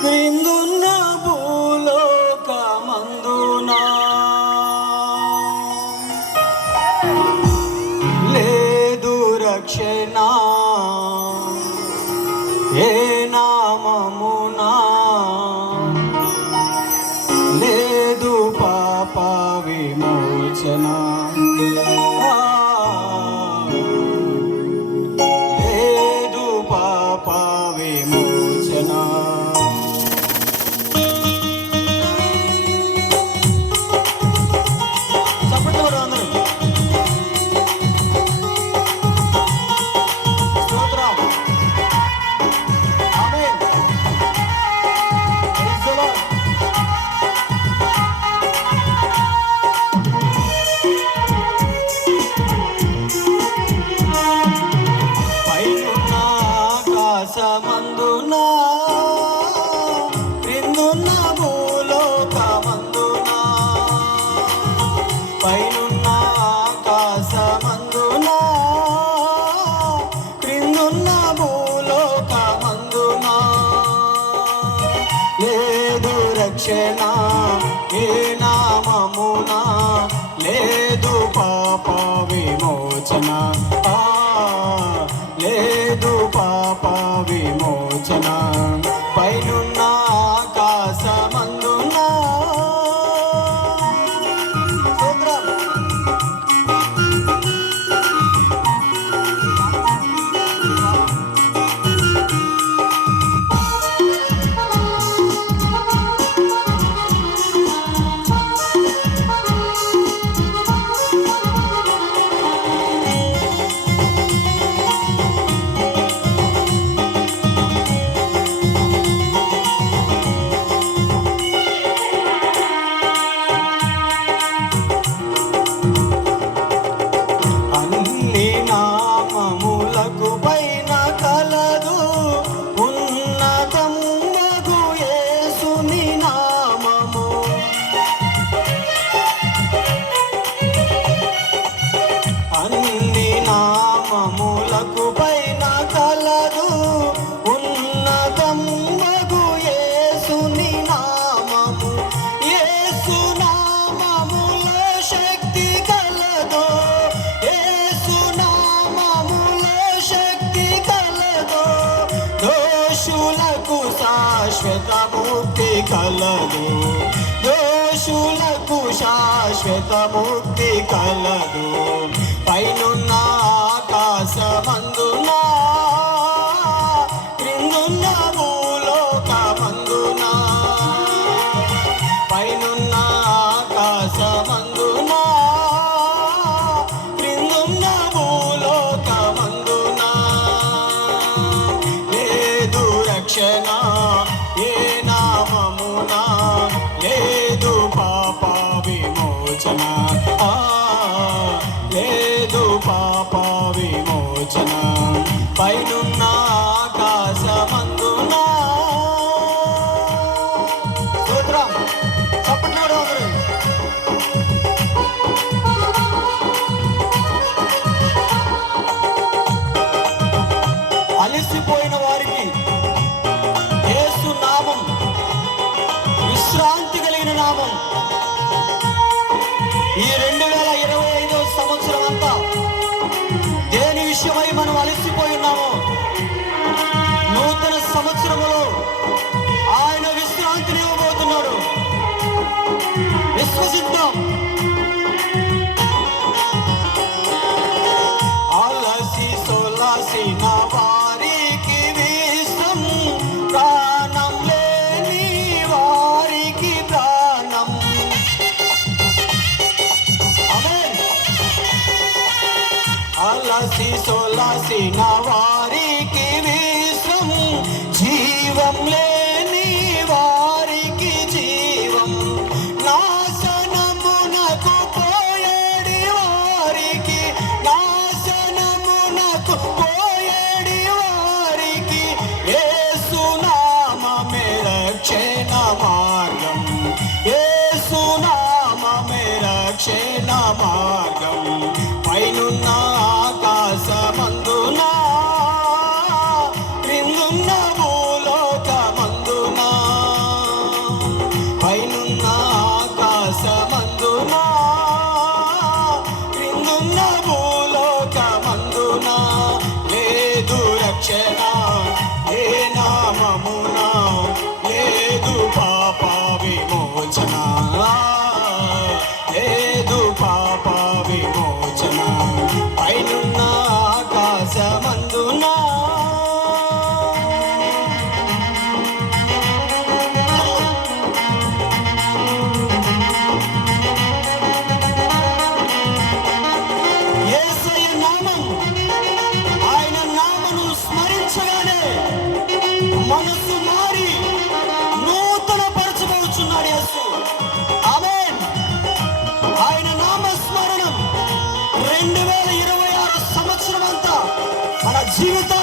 క్రిందున్న భూలోకమందునా లేదు రక్షణ పైనున్న ఆకాశమందున క్రిందున్న భూలోకమందున. లేదు రక్షణ ఏ నామమున లేదు పాప విమోచన. దోషులకు కలదు. దోషులకు శాశ్వత ముక్తి కలదు. పైనున్న ఆకాశమందున క్రిందున్న రక్షణ ఏ నామమున లేదు పాప విమోచన. లేదు పాప విమోచన. పైనున్న విషయమై మనం అలసిపోయి ఉన్నామో అలసి సొలసిన వారికి విశ్వం జీవం లేని వారికి జీవం. నాశనమునకు పోయేడి వారికి నాశనమునకు పోయేడి వారికి. ఏసునామమే రక్షణ మార్గం. ఏసునామమే రక్షణ మార్గం. పైనున్న మన జీవితాల్లోనికి